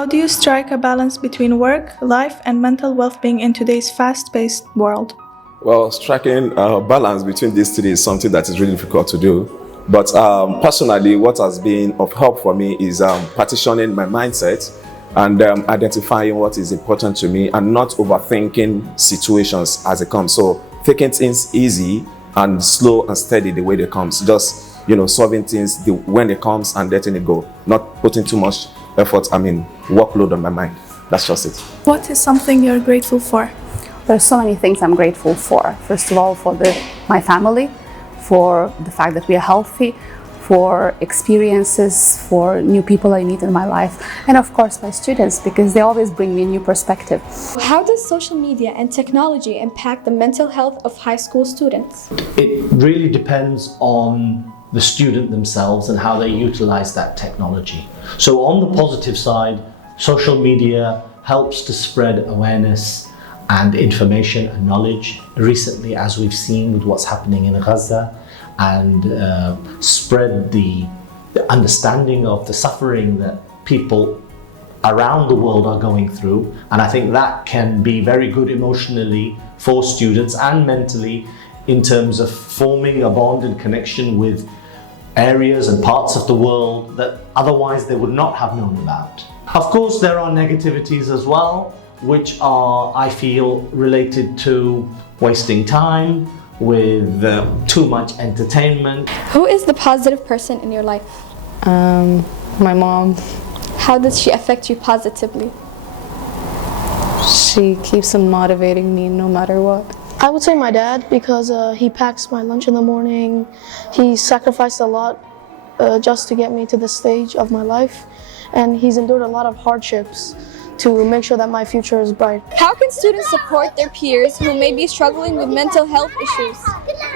How do you strike a balance between work, life, and mental well-being in today's fast-paced world? Well, striking a balance between these three is something that is really difficult to do. But personally, what has been of help for me is partitioning my mindset and identifying what is important to me and not overthinking situations as it comes. So taking things easy and slow and steady the way they comes. Just, solving things when it comes and letting it go. Not putting too much effort, workload on my mind. That's just it. What is something you're grateful for? There's so many things I'm grateful for. First of all, for my family, for the fact that we are healthy, for experiences, for new people I meet in my life, and of course my students, because they always bring me a new perspective. How does social media and technology impact the mental health of high school students? It really depends on the student themselves and how they utilize that technology. So on the positive side, social media helps to spread awareness and information and knowledge. Recently, as we've seen with what's happening in Gaza, and spread the understanding of the suffering that people around the world are going through. And I think that can be very good emotionally for students and mentally in terms of forming a bond and connection with areas and parts of the world that otherwise they would not have known about. Of course, there are negativities as well, which are, I feel, related to wasting time, with too much entertainment. Who is the positive person in your life? My mom. How does she affect you positively? She keeps on motivating me no matter what. I would say my dad, because he packs my lunch in the morning. He sacrificed a lot just to get me to this stage of my life, and he's endured a lot of hardships to make sure that my future is bright. How can students support their peers who may be struggling with mental health issues?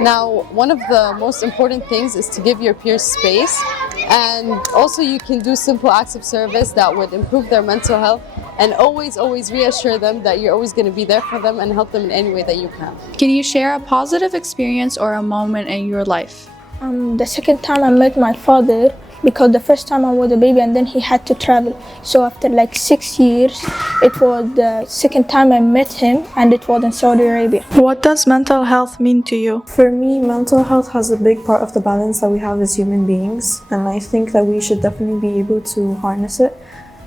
Now, one of the most important things is to give your peers space, and also you can do simple acts of service that would improve their mental health, and always reassure them that you're always going to be there for them and help them in any way that you can. Can you share a positive experience or a moment in your life? The second time I met my father, because the first time I was a baby and then he had to travel. So after 6 years, it was the second time I met him, and it was in Saudi Arabia. What does mental health mean to you? For me, mental health has a big part of the balance that we have as human beings, and I think that we should definitely be able to harness it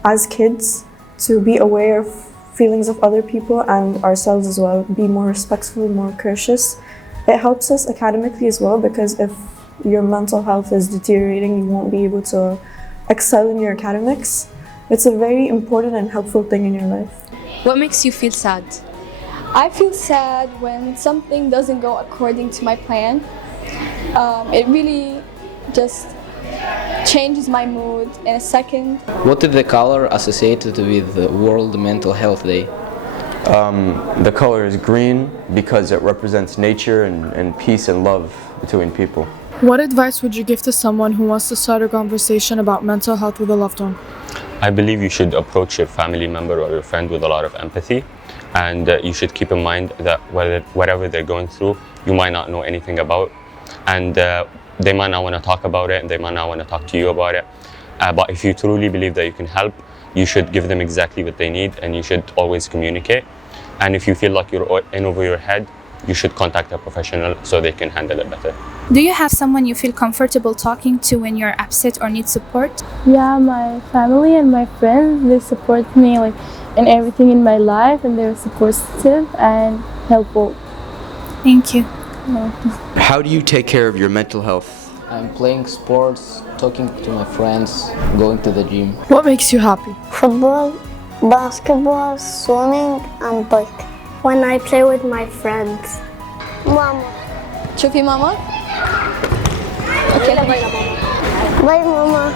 as kids, to be aware of feelings of other people and ourselves as well, be more respectful, more courteous. It helps us academically as well, because if your mental health is deteriorating, you won't be able to excel in your academics. It's a very important and helpful thing in your life. What makes you feel sad? I feel sad when something doesn't go according to my plan. It really just changes my mood in a second. What is the color associated with the World Mental Health Day? The color is green because it represents nature and peace and love between people. What advice would you give to someone who wants to start a conversation about mental health with a loved one? I believe you should approach your family member or your friend with a lot of empathy, and you should keep in mind that whatever they're going through, you might not know anything about, and they might not want to talk about it, and they might not want to talk to you about it. But if you truly believe that you can help, you should give them exactly what they need, and you should always communicate. And if you feel like you're in over your head, you should contact a professional so they can handle it better. Do you have someone you feel comfortable talking to when you're upset or need support? Yeah, my family and my friends, they support me in everything in my life, and they're supportive and helpful. Thank you. How do you take care of your mental health? I'm playing sports, talking to my friends, going to the gym. What makes you happy? Football, basketball, swimming, and bike. When I play with my friends. Mama. شوفي ماما؟ Okay, bye. Bye, Mama.